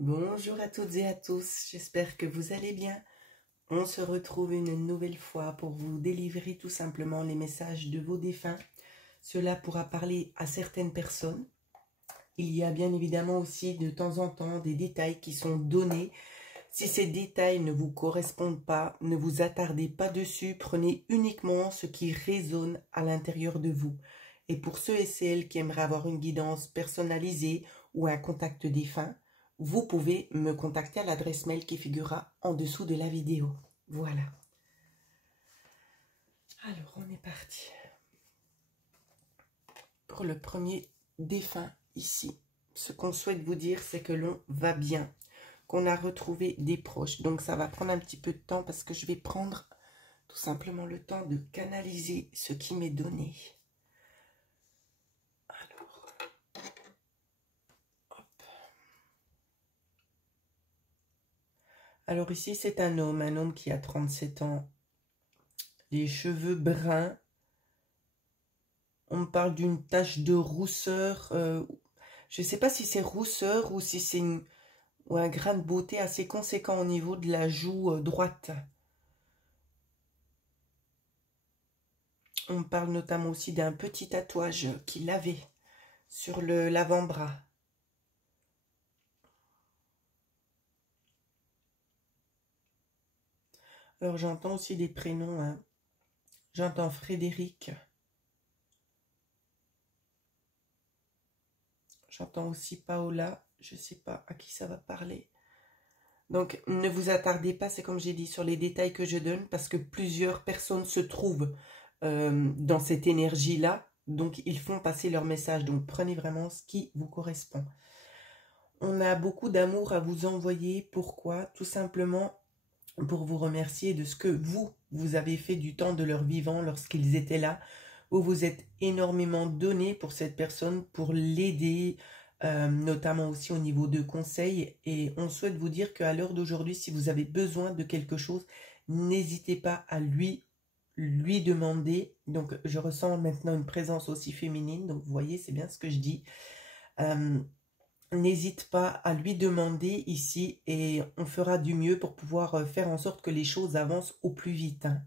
Bonjour à toutes et à tous, j'espère que vous allez bien. On se retrouve une nouvelle fois pour vous délivrer tout simplement les messages de vos défunts. Cela pourra parler à certaines personnes. Il y a bien évidemment aussi de temps en temps des détails qui sont donnés. Si ces détails ne vous correspondent pas, ne vous attardez pas dessus, prenez uniquement ce qui résonne à l'intérieur de vous. Et pour ceux et celles qui aimeraient avoir une guidance personnalisée ou un contact défunt, vous pouvez me contacter à l'adresse mail qui figurera en dessous de la vidéo. Voilà. Alors, on est parti. Pour le premier défunt ici, ce qu'on souhaite vous dire, c'est que l'on va bien, qu'on a retrouvé des proches. Donc, ça va prendre un petit peu de temps parce que je vais prendre tout simplement le temps de canaliser ce qui m'est donné. Alors ici, c'est un homme qui a 37 ans, les cheveux bruns. On me parle d'une tache de rousseur. Je ne sais pas si c'est rousseur ou si c'est un grain de beauté assez conséquent au niveau de la joue droite. On me parle notamment aussi d'un petit tatouage qu'il avait sur l'avant-bras. Alors j'entends aussi des prénoms. Hein. J'entends Frédéric. J'entends aussi Paola. Je ne sais pas à qui ça va parler. Donc ne vous attardez pas, c'est comme j'ai dit, sur les détails que je donne parce que plusieurs personnes se trouvent dans cette énergie-là. Donc ils font passer leur message. Donc prenez vraiment ce qui vous correspond. On a beaucoup d'amour à vous envoyer. Pourquoi? Tout simplement pour vous remercier de ce que vous avez fait du temps de leur vivant lorsqu'ils étaient là. Vous vous êtes énormément donné pour cette personne, pour l'aider, notamment aussi au niveau de conseils. Et on souhaite vous dire qu'à l'heure d'aujourd'hui, si vous avez besoin de quelque chose, n'hésitez pas à lui demander. Donc, je ressens maintenant une présence aussi féminine. Donc, vous voyez, c'est bien ce que je dis. N'hésite pas à lui demander ici et on fera du mieux pour pouvoir faire en sorte que les choses avancent au plus vite. Hein.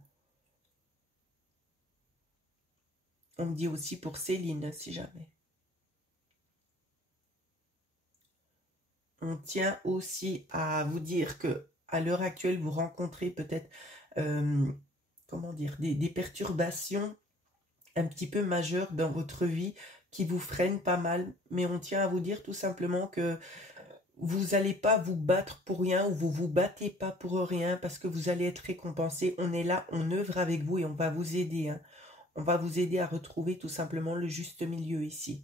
On me dit aussi pour Céline, si jamais. On tient aussi à vous dire que à l'heure actuelle, vous rencontrez peut-être comment dire, des perturbations un petit peu majeures dans votre vie qui vous freinent pas mal. Mais on tient à vous dire tout simplement que vous n'allez pas vous battre pour rien ou vous vous battez pas pour rien parce que vous allez être récompensé. On est là, on œuvre avec vous et on va vous aider. Hein. On va vous aider à retrouver tout simplement le juste milieu ici.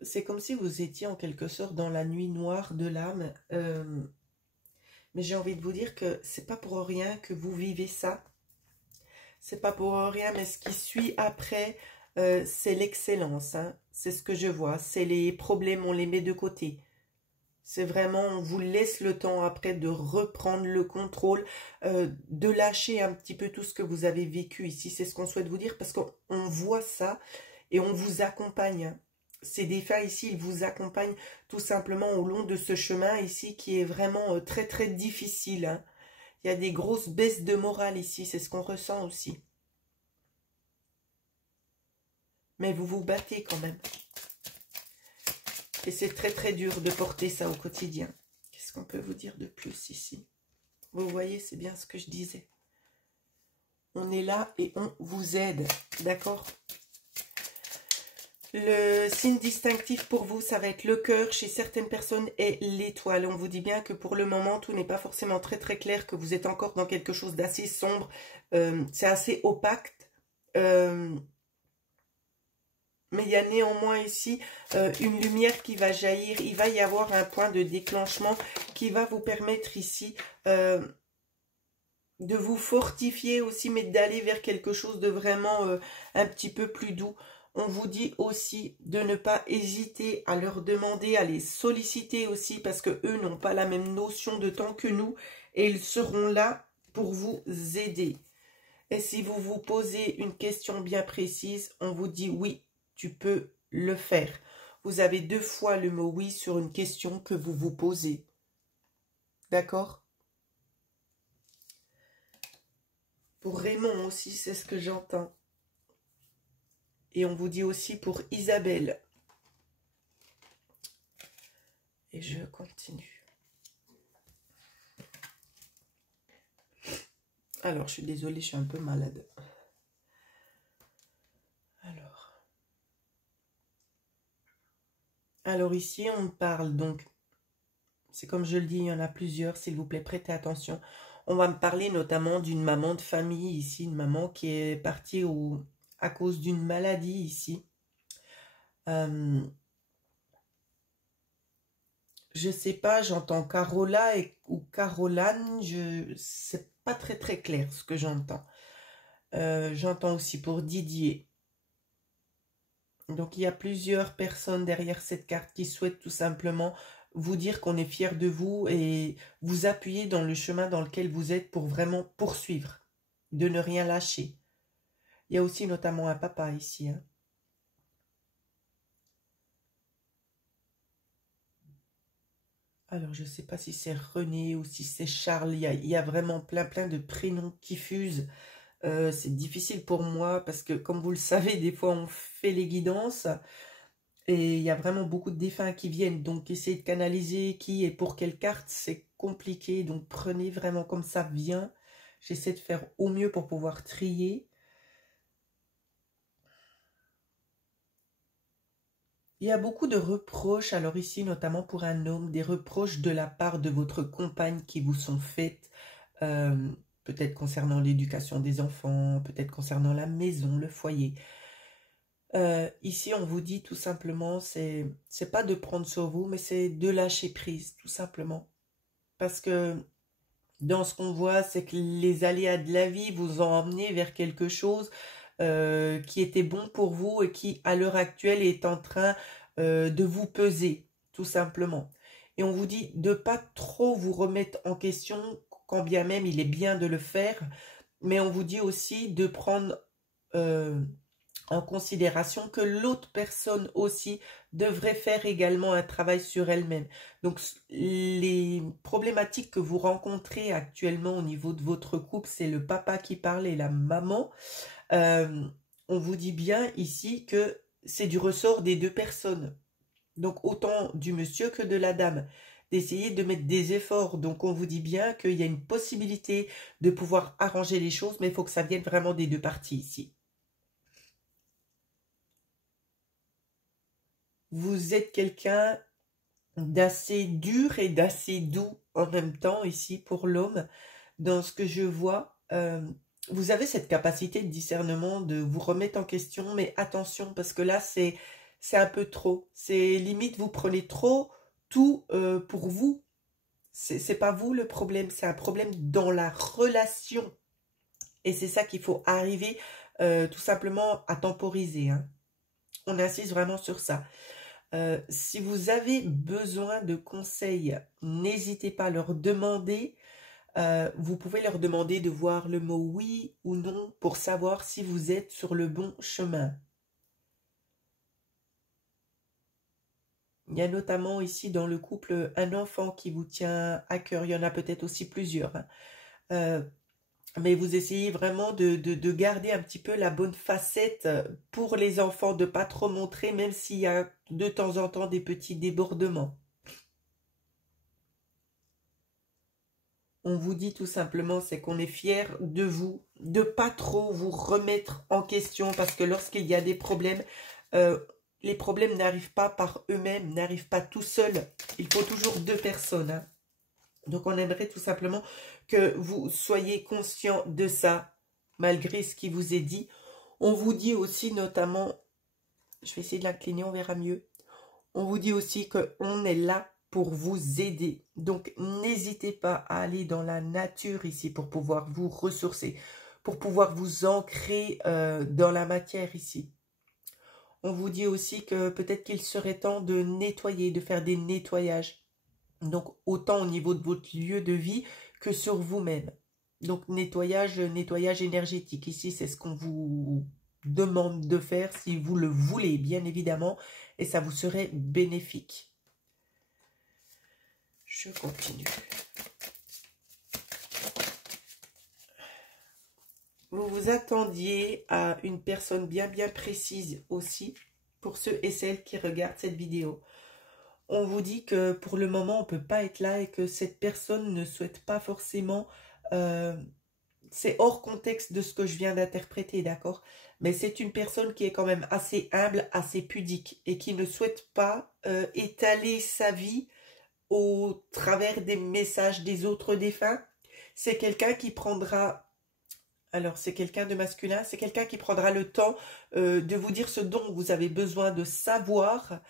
C'est comme si vous étiez en quelque sorte dans la nuit noire de l'âme. Mais j'ai envie de vous dire que c'est pas pour rien que vous vivez ça. C'est pas pour rien, mais ce qui suit après, c'est l'excellence. Hein. C'est ce que je vois. C'est les problèmes, on les met de côté. C'est vraiment, on vous laisse le temps après de reprendre le contrôle, de lâcher un petit peu tout ce que vous avez vécu ici. C'est ce qu'on souhaite vous dire parce qu'on voit ça et on vous accompagne. Ces défunts ici, ils vous accompagnent tout simplement au long de ce chemin ici qui est vraiment très très difficile. Hein. Il y a des grosses baisses de morale ici, c'est ce qu'on ressent aussi. Mais vous vous battez quand même. Et c'est très très dur de porter ça au quotidien. Qu'est-ce qu'on peut vous dire de plus ici? Vous voyez, c'est bien ce que je disais. On est là et on vous aide, d'accord? Le signe distinctif pour vous, ça va être le cœur chez certaines personnes et l'étoile. On vous dit bien que pour le moment, tout n'est pas forcément très très clair, que vous êtes encore dans quelque chose d'assez sombre. C'est assez opaque. Mais il y a néanmoins ici une lumière qui va jaillir. Il va y avoir un point de déclenchement qui va vous permettre ici de vous fortifier aussi, mais d'aller vers quelque chose de vraiment un petit peu plus doux. On vous dit aussi de ne pas hésiter à leur demander, à les solliciter aussi, parce que eux n'ont pas la même notion de temps que nous, et ils seront là pour vous aider. Et si vous vous posez une question bien précise, on vous dit oui, tu peux le faire. Vous avez 2 fois le mot oui sur une question que vous vous posez. D'accord? Pour Raymond aussi, c'est ce que j'entends. Et on vous dit aussi pour Isabelle. Et je continue. Alors, je suis désolée, je suis un peu malade. Alors ici, on parle donc, c'est comme je le dis, il y en a plusieurs, s'il vous plaît, prêtez attention. On va me parler notamment d'une maman de famille ici, une maman qui est partie à cause d'une maladie ici. Je sais pas, j'entends Carola ou Caroline, c'est pas très clair ce que j'entends. J'entends aussi pour Didier. Donc il y a plusieurs personnes derrière cette carte qui souhaitent tout simplement vous dire qu'on est fier de vous et vous appuyer dans le chemin dans lequel vous êtes pour vraiment poursuivre, de ne rien lâcher. Il y a aussi notamment un papa ici. Hein. Alors je ne sais pas si c'est René ou si c'est Charles, il y a vraiment plein de prénoms qui fusent. C'est difficile pour moi parce que comme vous le savez, des fois on fait les guidances et il y a vraiment beaucoup de défunts qui viennent. Donc essayer de canaliser qui et pour quelle carte, c'est compliqué. Donc prenez vraiment comme ça vient. J'essaie de faire au mieux pour pouvoir trier. Il y a beaucoup de reproches, alors ici notamment pour un homme, des reproches de la part de votre compagne qui vous sont faites. Peut-être concernant l'éducation des enfants, peut-être concernant la maison, le foyer. Ici, on vous dit tout simplement, c'est pas de prendre sur vous, mais c'est de lâcher prise, tout simplement. Parce que dans ce qu'on voit, c'est que les aléas de la vie vous ont emmené vers quelque chose qui était bon pour vous et qui, à l'heure actuelle, est en train de vous peser, tout simplement. Et on vous dit de pas trop vous remettre en question, quand bien même il est bien de le faire, mais on vous dit aussi de prendre en considération que l'autre personne aussi devrait faire également un travail sur elle-même. Donc les problématiques que vous rencontrez actuellement au niveau de votre couple, c'est le papa qui parle et la maman. On vous dit bien ici que c'est du ressort des 2 personnes. Donc autant du monsieur que de la dame. D'essayer de mettre des efforts. Donc on vous dit bien qu'il y a une possibilité de pouvoir arranger les choses, mais il faut que ça vienne vraiment des 2 parties ici. Vous êtes quelqu'un d'assez dur et d'assez doux en même temps ici pour l'homme. Dans ce que je vois, vous avez cette capacité de discernement de vous remettre en question, mais attention parce que là c'est un peu trop. C'est limite vous prenez trop tout pour vous. C'est pas vous le problème, c'est un problème dans la relation. Et c'est ça qu'il faut arriver tout simplement à temporiser. Hein. On insiste vraiment sur ça. Si vous avez besoin de conseils, n'hésitez pas à leur demander. Vous pouvez leur demander de voir le mot oui ou non pour savoir si vous êtes sur le bon chemin. Il y a notamment ici dans le couple un enfant qui vous tient à cœur. Il y en a peut-être aussi plusieurs. Hein. Mais vous essayez vraiment de garder un petit peu la bonne facette pour les enfants, de ne pas trop montrer, même s'il y a de temps en temps des petits débordements. On vous dit tout simplement, c'est qu'on est fier de vous, de pas trop vous remettre en question, parce que lorsqu'il y a des problèmes, les problèmes n'arrivent pas par eux-mêmes, n'arrivent pas tout seuls. Il faut toujours 2 personnes. Hein. Donc on aimerait tout simplement que vous soyez conscient de ça, malgré ce qui vous est dit. On vous dit aussi notamment, je vais essayer de l'incliner, on verra mieux. On vous dit aussi qu'on est là pour vous aider. Donc n'hésitez pas à aller dans la nature ici pour pouvoir vous ressourcer, pour pouvoir vous ancrer dans la matière ici. On vous dit aussi que peut-être qu'il serait temps de nettoyer, de faire des nettoyages. Donc autant au niveau de votre lieu de vie que sur vous-même. Donc nettoyage énergétique. Ici, c'est ce qu'on vous demande de faire si vous le voulez, bien évidemment, et ça vous serait bénéfique. Je continue. Vous vous attendiez à une personne bien précise aussi, pour ceux et celles qui regardent cette vidéo. On vous dit que pour le moment, on ne peut pas être là et que cette personne ne souhaite pas forcément... c'est hors contexte de ce que je viens d'interpréter, d'accord? Mais c'est une personne qui est quand même assez humble, assez pudique et qui ne souhaite pas étaler sa vie au travers des messages des autres défunts. C'est quelqu'un qui prendra... Alors, c'est quelqu'un de masculin, c'est quelqu'un qui prendra le temps de vous dire ce dont vous avez besoin de savoir,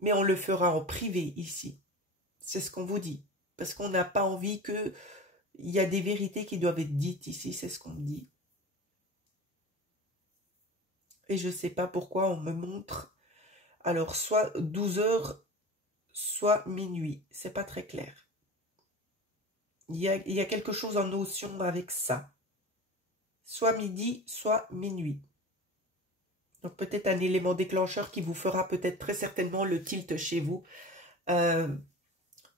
mais on le fera en privé ici. C'est ce qu'on vous dit. Parce qu'on n'a pas envie que... Il y a des vérités qui doivent être dites ici, c'est ce qu'on me dit. Et je ne sais pas pourquoi on me montre... Alors, soit 12 heures, soit minuit. C'est pas très clair. Il y a quelque chose en notion avec ça. Soit midi, soit minuit. Donc peut-être un élément déclencheur qui vous fera peut-être très certainement le tilt chez vous.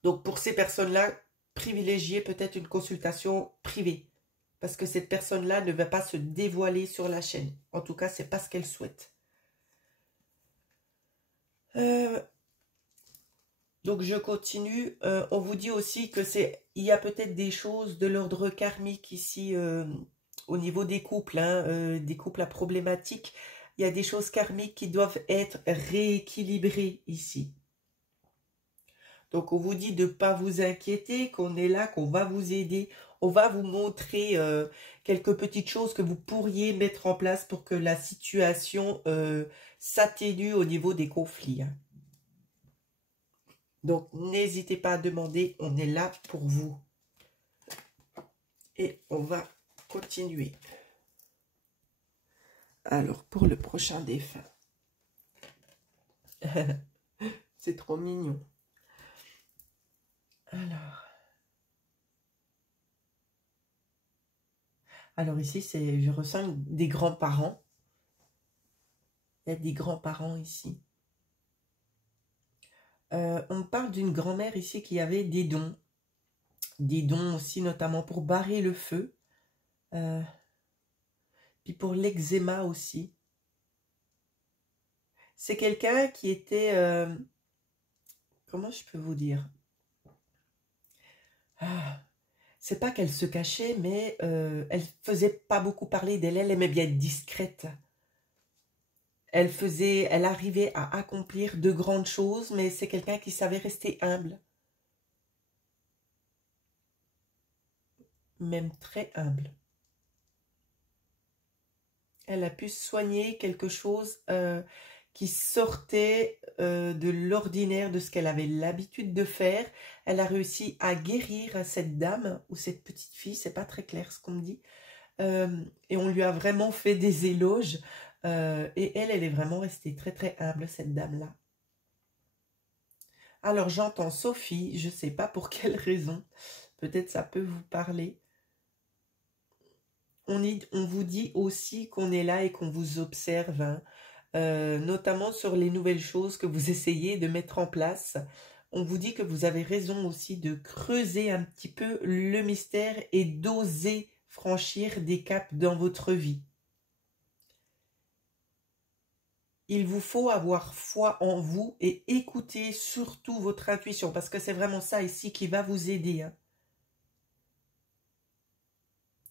Donc pour ces personnes-là, privilégiez peut-être une consultation privée. Parce que cette personne-là ne va pas se dévoiler sur la chaîne. En tout cas, c'est pas ce qu'elle souhaite. Donc je continue. On vous dit aussi que il y a peut-être des choses de l'ordre karmique ici au niveau des couples, des couples à problématiques. Il y a des choses karmiques qui doivent être rééquilibrées ici. Donc on vous dit de ne pas vous inquiéter, qu'on est là, qu'on va vous aider. On va vous montrer quelques petites choses que vous pourriez mettre en place pour que la situation s'atténue au niveau des conflits. Donc n'hésitez pas à demander, on est là pour vous. Et on va continuer. Alors pour le prochain défunt. C'est trop mignon. Alors ici, je ressens des grands-parents. Il y a des grands-parents ici. On parle d'une grand-mère ici qui avait des dons. Des dons aussi, notamment pour barrer le feu. Puis pour l'eczéma aussi. C'est quelqu'un qui était... comment je peux vous dire? C'est pas qu'elle se cachait, mais elle faisait pas beaucoup parler d'elle. Elle aimait bien être discrète. Elle arrivait à accomplir de grandes choses, mais c'est quelqu'un qui savait rester humble. Même très humble. Elle a pu soigner quelque chose qui sortait de l'ordinaire, de ce qu'elle avait l'habitude de faire. Elle a réussi à guérir cette dame ou cette petite fille, c'est pas très clair ce qu'on me dit. Et on lui a vraiment fait des éloges. Et elle est vraiment restée très très humble, cette dame-là. Alors j'entends Sophie, je ne sais pas pour quelle raison. Peut-être ça peut vous parler. On vous dit aussi qu'on est là et qu'on vous observe, hein. Notamment sur les nouvelles choses que vous essayez de mettre en place. On vous dit que vous avez raison aussi de creuser un petit peu le mystère et d'oser franchir des caps dans votre vie. Il vous faut avoir foi en vous et écouter surtout votre intuition, parce que c'est vraiment ça ici qui va vous aider, hein.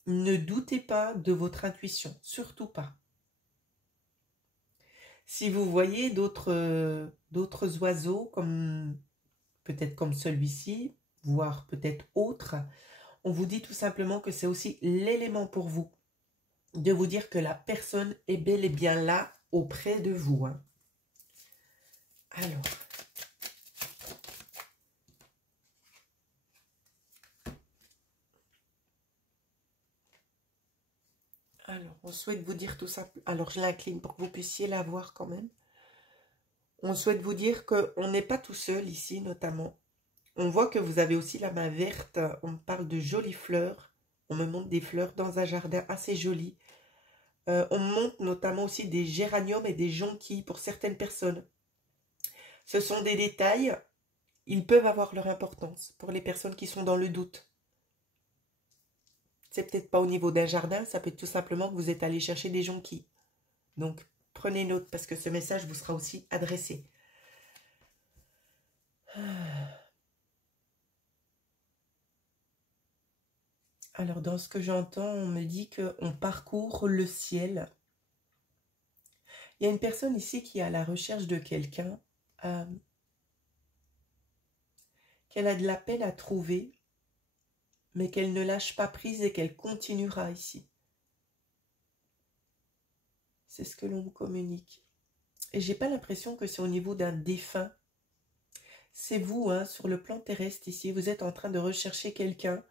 Ne doutez pas de votre intuition, surtout pas. Si vous voyez d'autres oiseaux, peut-être comme celui-ci, voire peut-être autres, on vous dit tout simplement que c'est aussi l'élément pour vous, de vous dire que la personne est bel et bien là, auprès de vous, hein. Alors, on souhaite vous dire tout ça. Alors, je l'incline pour que vous puissiez la voir quand même. On souhaite vous dire qu'on n'est pas tout seul ici, notamment. On voit que vous avez aussi la main verte. On me parle de jolies fleurs. On me montre des fleurs dans un jardin assez joli. On montre notamment aussi des géraniums et des jonquilles pour certaines personnes. Ce sont des détails, ils peuvent avoir leur importance pour les personnes qui sont dans le doute. C'est peut-être pas au niveau d'un jardin, ça peut être tout simplement que vous êtes allé chercher des jonquilles. Donc, prenez note parce que ce message vous sera aussi adressé. Alors, dans ce que j'entends, on me dit qu'on parcourt le ciel. Il y a une personne ici qui est à la recherche de quelqu'un qu'elle a de la peine à trouver, mais qu'elle ne lâche pas prise et qu'elle continuera ici. C'est ce que l'on me communique. Et j'ai pas l'impression que c'est au niveau d'un défunt. C'est vous, hein, sur le plan terrestre ici, vous êtes en train de rechercher quelqu'un.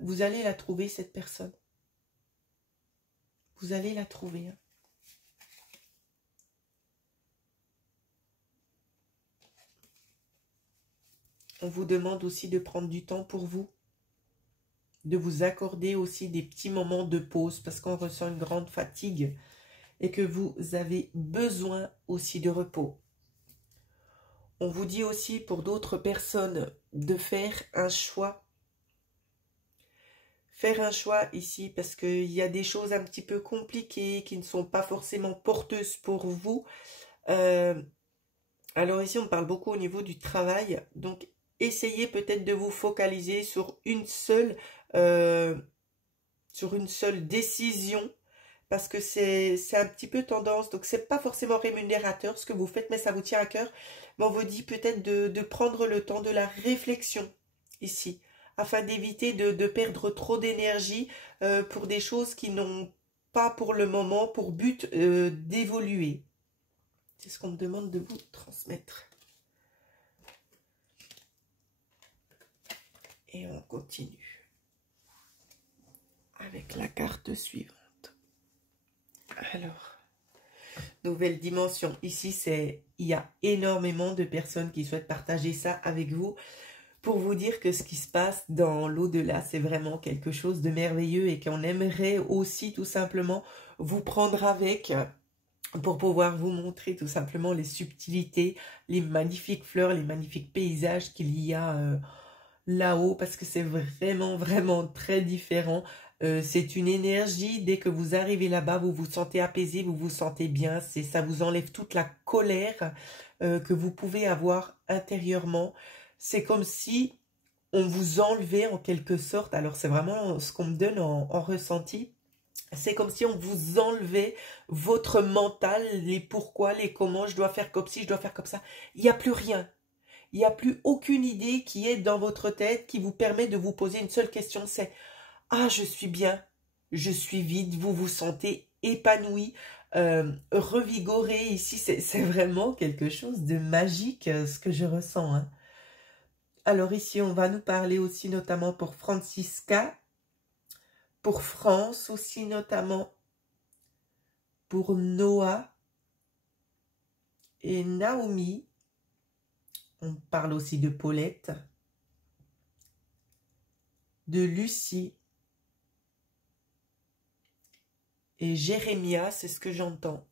Vous allez la trouver, cette personne. Vous allez la trouver. Hein. On vous demande aussi de prendre du temps pour vous. De vous accorder aussi des petits moments de pause parce qu'on ressent une grande fatigue et que vous avez besoin aussi de repos. On vous dit aussi pour d'autres personnes de faire un choix. Faire un choix ici parce qu'il y a des choses un petit peu compliquées qui ne sont pas forcément porteuses pour vous. Alors ici on parle beaucoup au niveau du travail. Donc essayez peut-être de vous focaliser sur une seule décision. Parce que c'est un petit peu tendance, donc c'est pas forcément rémunérateur ce que vous faites, mais ça vous tient à cœur. Mais on vous dit peut-être de prendre le temps de la réflexion ici, afin d'éviter de perdre trop d'énergie pour des choses qui n'ont pas pour le moment pour but d'évoluer. C'est ce qu'on me demande de vous transmettre. Et on continue avec la carte suivante. Alors, nouvelle dimension. Ici, il y a énormément de personnes qui souhaitent partager ça avec vous pour vous dire que ce qui se passe dans l'au-delà, c'est vraiment quelque chose de merveilleux et qu'on aimerait aussi tout simplement vous prendre avec pour pouvoir vous montrer tout simplement les subtilités, les magnifiques fleurs, les magnifiques paysages qu'il y a là-haut parce que c'est vraiment, vraiment très différent. C'est une énergie, dès que vous arrivez là-bas, vous vous sentez apaisé, vous vous sentez bien, ça vous enlève toute la colère que vous pouvez avoir intérieurement. C'est comme si on vous enlevait en quelque sorte, alors c'est vraiment ce qu'on me donne en ressenti, c'est comme si on vous enlevait votre mental, les pourquoi, les comment, je dois faire comme ci, je dois faire comme ça. Il n'y a plus rien. Il n'y a plus aucune idée qui est dans votre tête qui vous permet de vous poser une seule question, c'est « Ah, je suis bien, je suis vide », vous vous sentez épanoui, revigoré ici, c'est vraiment quelque chose de magique ce que je ressens. Hein. Alors ici, on va nous parler aussi notamment pour Francisca, pour France aussi notamment, pour Noah et Naomi. On parle aussi de Paulette, de Lucie et Jérémia, c'est ce que j'entends.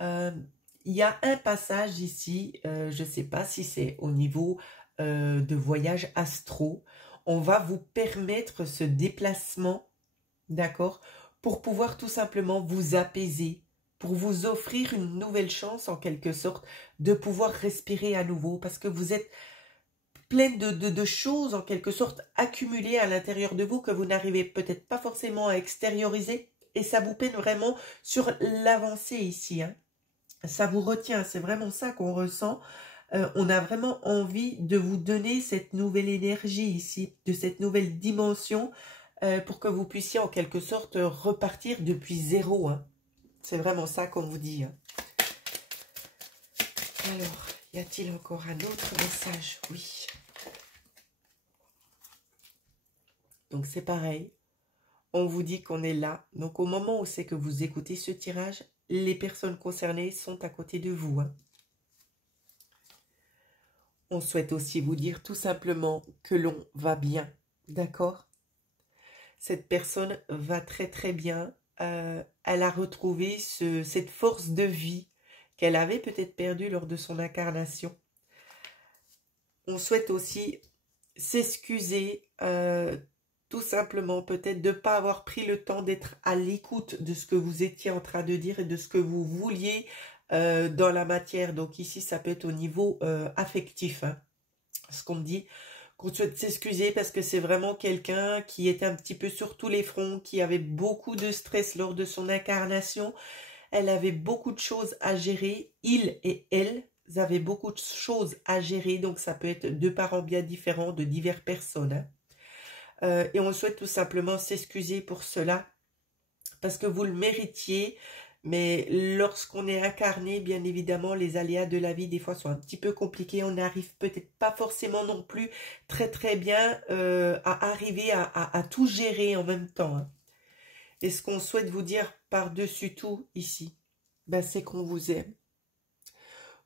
Il y a un passage ici, je ne sais pas si c'est au niveau de voyage astro. On va vous permettre ce déplacement, d'accord, pour pouvoir tout simplement vous apaiser, pour vous offrir une nouvelle chance en quelque sorte de pouvoir respirer à nouveau parce que vous êtes pleine de choses en quelque sorte accumulées à l'intérieur de vous que vous n'arrivez peut-être pas forcément à extérioriser et ça vous peine vraiment sur l'avancée ici. Hein. Ça vous retient, c'est vraiment ça qu'on ressent. On a vraiment envie de vous donner cette nouvelle énergie ici, de cette nouvelle dimension pour que vous puissiez en quelque sorte repartir depuis zéro. Hein. C'est vraiment ça qu'on vous dit. Hein. Alors, y a-t-il encore un autre message? Oui. Donc c'est pareil. On vous dit qu'on est là. Donc au moment où c'est que vous écoutez ce tirage, les personnes concernées sont à côté de vous. Hein. On souhaite aussi vous dire tout simplement que l'on va bien. D'accord? Cette personne va très très bien. elle a retrouvé cette force de vie qu'elle avait peut-être perdue lors de son incarnation. On souhaite aussi s'excuser, tout simplement peut-être de ne pas avoir pris le temps d'être à l'écoute de ce que vous étiez en train de dire et de ce que vous vouliez dans la matière. Donc ici, ça peut être au niveau affectif, hein, ce qu'on me dit. Qu'on souhaite s'excuser parce que c'est vraiment quelqu'un qui était un petit peu sur tous les fronts, qui avait beaucoup de stress lors de son incarnation. Elle avait beaucoup de choses à gérer, il et elle avaient beaucoup de choses à gérer, donc ça peut être deux parents bien différents de diverses personnes, hein. Et on souhaite tout simplement s'excuser pour cela, parce que vous le méritiez, mais lorsqu'on est incarné, bien évidemment, les aléas de la vie, des fois, sont un petit peu compliqués. On n'arrive peut-être pas forcément non plus très bien à arriver à tout gérer en même temps, hein. Et ce qu'on souhaite vous dire par-dessus tout ici, ben, c'est qu'on vous aime.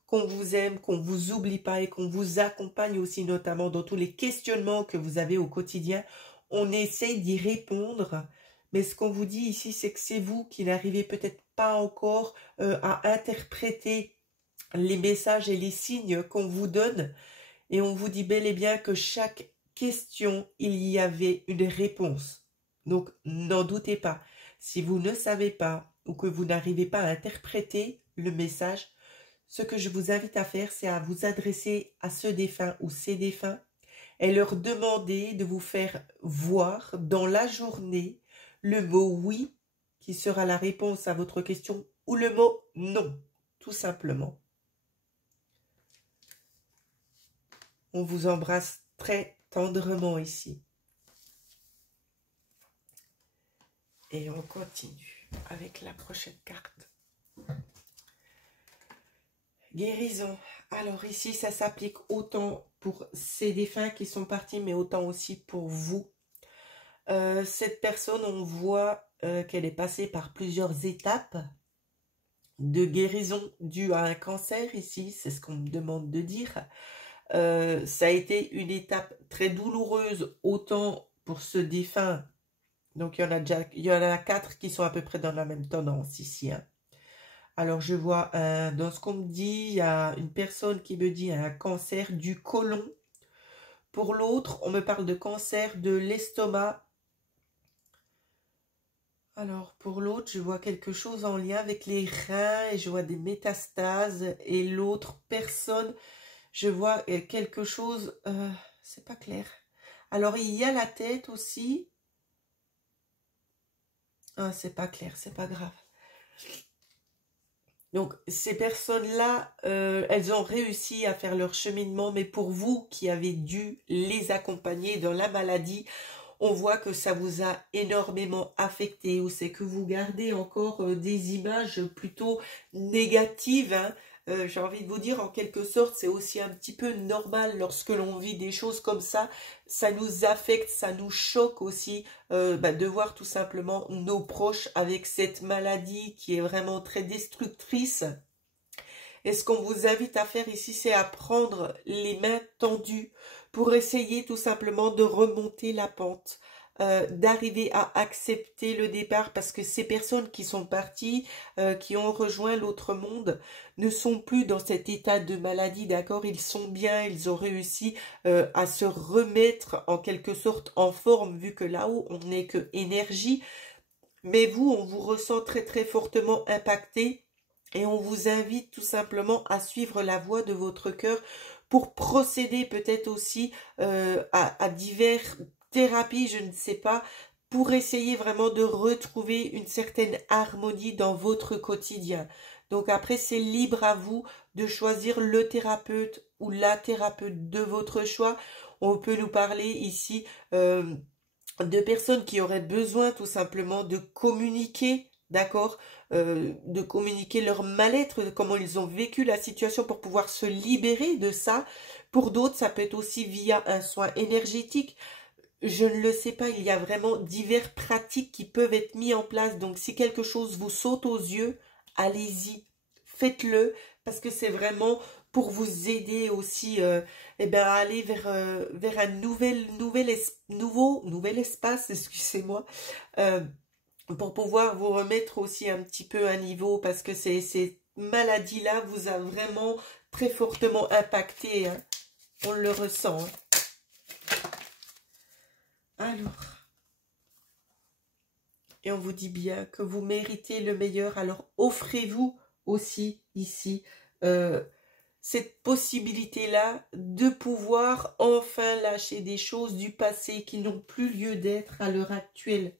Qu'on vous aime, qu'on vous oublie pas et qu'on vous accompagne aussi, notamment dans tous les questionnements que vous avez au quotidien. On essaye d'y répondre, mais ce qu'on vous dit ici, c'est que c'est vous qui n'arrivez peut-être pas encore à interpréter les messages et les signes qu'on vous donne. Et on vous dit bel et bien que chaque question, il y avait une réponse. Donc, n'en doutez pas. Si vous ne savez pas ou que vous n'arrivez pas à interpréter le message, ce que je vous invite à faire, c'est à vous adresser à ce défunt ou ces défunts et leur demander de vous faire voir dans la journée le mot oui qui sera la réponse à votre question ou le mot non, tout simplement. On vous embrasse très tendrement ici. Et on continue avec la prochaine carte. Guérison. Alors ici, ça s'applique autant pour ces défunts qui sont partis, mais autant aussi pour vous. Cette personne, on voit qu'elle est passée par plusieurs étapes de guérison due à un cancer ici, c'est ce qu'on me demande de dire. Ça a été une étape très douloureuse, autant pour ce défunt. Donc il y en a 4 qui sont à peu près dans la même tendance ici, hein. Alors, je vois, dans ce qu'on me dit, il y a une personne qui me dit un cancer du côlon. Pour l'autre, on me parle de cancer de l'estomac. Alors, pour l'autre, je vois quelque chose en lien avec les reins et je vois des métastases. Et l'autre personne, je vois quelque chose, c'est pas clair. Alors, il y a la tête aussi. Ah, c'est pas clair, c'est pas grave. Donc, ces personnes-là, elles ont réussi à faire leur cheminement, mais pour vous qui avez dû les accompagner dans la maladie, on voit que ça vous a énormément affecté, ou c'est que vous gardez encore des images plutôt négatives, hein. J'ai envie de vous dire, en quelque sorte, c'est aussi un petit peu normal lorsque l'on vit des choses comme ça nous affecte, ça nous choque aussi de voir tout simplement nos proches avec cette maladie qui est vraiment très destructrice. Et ce qu'on vous invite à faire ici, c'est à prendre les mains tendues pour essayer tout simplement de remonter la pente, d'arriver à accepter le départ, parce que ces personnes qui sont parties, qui ont rejoint l'autre monde, ne sont plus dans cet état de maladie, d'accord? Ils sont bien, ils ont réussi à se remettre en quelque sorte en forme, vu que là-haut, on n'est que énergie. Mais vous, on vous ressent très fortement impacté. Et on vous invite tout simplement à suivre la voie de votre cœur pour procéder peut-être aussi à diverses thérapies, je ne sais pas, pour essayer vraiment de retrouver une certaine harmonie dans votre quotidien. Donc après, c'est libre à vous de choisir le thérapeute ou la thérapeute de votre choix. On peut nous parler ici de personnes qui auraient besoin tout simplement de communiquer, d'accord, de communiquer leur mal-être, comment ils ont vécu la situation pour pouvoir se libérer de ça. Pour d'autres, ça peut être aussi via un soin énergétique. Je ne le sais pas, il y a vraiment diverses pratiques qui peuvent être mises en place. Donc, si quelque chose vous saute aux yeux, allez-y, faites-le, parce que c'est vraiment pour vous aider aussi à aller vers un nouvel espace, excusez-moi, pour pouvoir vous remettre aussi un petit peu à niveau, parce que cette maladie-là vous a vraiment très fortement impacté, hein. On le ressent, hein. Alors, et on vous dit bien que vous méritez le meilleur, alors offrez-vous aussi ici cette possibilité-là de pouvoir enfin lâcher des choses du passé qui n'ont plus lieu d'être à l'heure actuelle.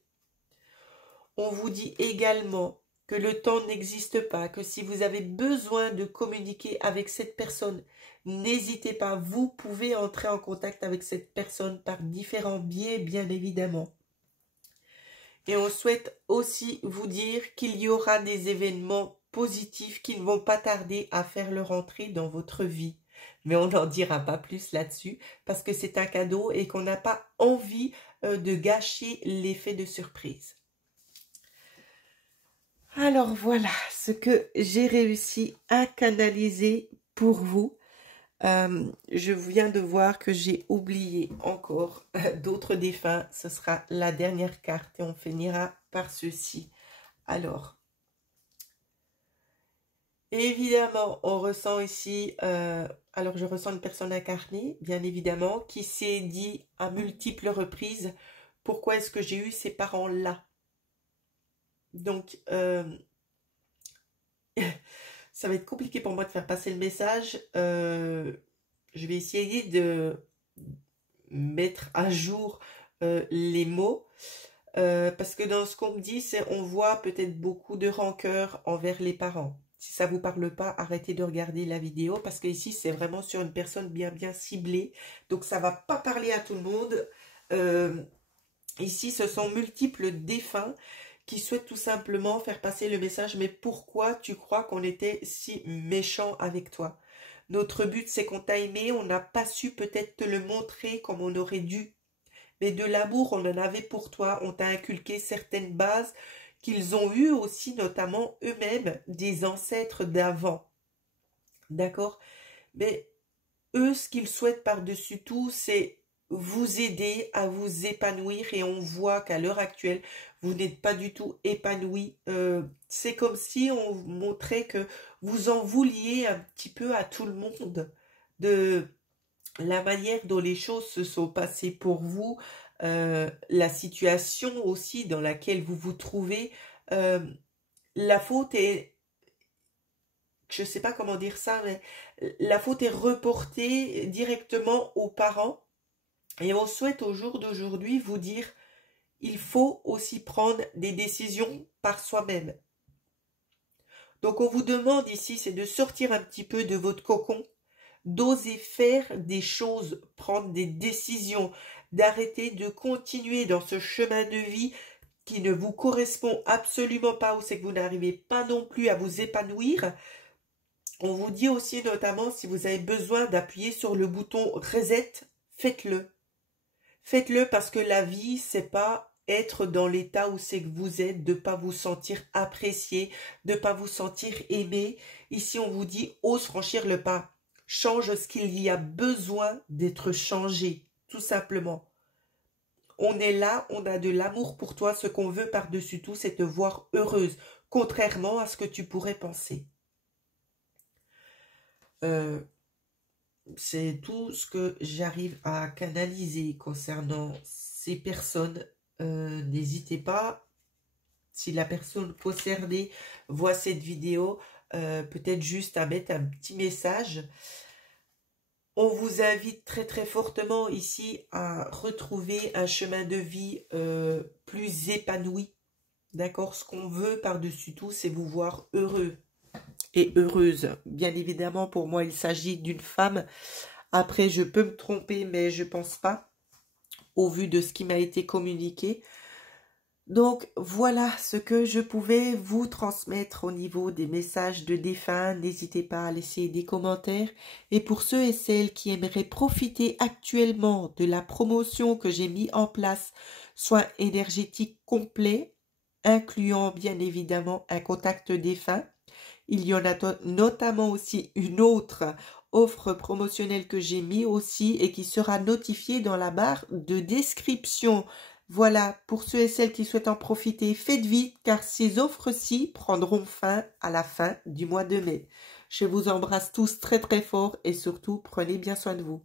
On vous dit également que le temps n'existe pas, que si vous avez besoin de communiquer avec cette personne, n'hésitez pas, vous pouvez entrer en contact avec cette personne par différents biais, bien évidemment. Et on souhaite aussi vous dire qu'il y aura des événements positifs qui ne vont pas tarder à faire leur entrée dans votre vie. Mais on n'en dira pas plus là-dessus parce que c'est un cadeau et qu'on n'a pas envie de gâcher l'effet de surprise. Alors voilà ce que j'ai réussi à canaliser pour vous. Je viens de voir que j'ai oublié encore d'autres défunts. Ce sera la dernière carte et on finira par ceci. Alors, évidemment, on ressent ici, alors je ressens une personne incarnée, bien évidemment, qui s'est dit à multiples reprises, pourquoi est-ce que j'ai eu ces parents-là? Donc, ça va être compliqué pour moi de faire passer le message. Je vais essayer de mettre à jour les mots. Parce que dans ce qu'on me dit, on voit peut-être beaucoup de rancœur envers les parents. Si ça ne vous parle pas, arrêtez de regarder la vidéo. Parce que ici, c'est vraiment sur une personne bien ciblée. Donc, ça ne va pas parler à tout le monde. Ici, ce sont multiples défunts qui souhaitent tout simplement faire passer le message. Mais pourquoi tu crois qu'on était si méchant avec toi? Notre but, c'est qu'on t'a aimé, on n'a pas su peut-être te le montrer comme on aurait dû. Mais de l'amour, on en avait pour toi. On t'a inculqué certaines bases qu'ils ont eues aussi, notamment eux-mêmes, des ancêtres d'avant. D'accord? Mais eux, ce qu'ils souhaitent par-dessus tout, c'est vous aider à vous épanouir. Et on voit qu'à l'heure actuelle, vous n'êtes pas du tout épanoui. C'est comme si on vous montrait que vous en vouliez un petit peu à tout le monde de la manière dont les choses se sont passées pour vous, la situation aussi dans laquelle vous vous trouvez. La faute est, je ne sais pas comment dire ça, mais la faute est reportée directement aux parents. Et on souhaite au jour d'aujourd'hui vous dire, il faut aussi prendre des décisions par soi-même. Donc on vous demande ici, c'est de sortir un petit peu de votre cocon, d'oser faire des choses, prendre des décisions, d'arrêter de continuer dans ce chemin de vie qui ne vous correspond absolument pas, ou c'est que vous n'arrivez pas non plus à vous épanouir. On vous dit aussi notamment, si vous avez besoin d'appuyer sur le bouton reset, faites-le. Faites-le parce que la vie, c'est pas être dans l'état où c'est que vous êtes, de ne pas vous sentir apprécié, de ne pas vous sentir aimé. Ici, on vous dit, ose franchir le pas. Change ce qu'il y a besoin d'être changé, tout simplement. On est là, on a de l'amour pour toi. Ce qu'on veut par-dessus tout, c'est te voir heureuse, contrairement à ce que tu pourrais penser. C'est tout ce que j'arrive à canaliser concernant ces personnes. N'hésitez pas, si la personne concernée voit cette vidéo, peut-être juste à mettre un petit message. On vous invite très fortement ici à retrouver un chemin de vie plus épanoui. D'accord? Ce qu'on veut par-dessus tout, c'est vous voir heureux et heureuse. Bien évidemment, pour moi, il s'agit d'une femme. Après, je peux me tromper, mais je pense pas, au vu de ce qui m'a été communiqué. Donc, voilà ce que je pouvais vous transmettre au niveau des messages de défunts. N'hésitez pas à laisser des commentaires. Et pour ceux et celles qui aimeraient profiter actuellement de la promotion que j'ai mis en place, soins énergétiques complets, incluant bien évidemment un contact défunt, il y en a notamment aussi une autre offre promotionnelle que j'ai mis aussi et qui sera notifiée dans la barre de description. Voilà, pour ceux et celles qui souhaitent en profiter, faites vite car ces offres-ci prendront fin à la fin du mois de mai. Je vous embrasse tous très très fort et surtout prenez bien soin de vous.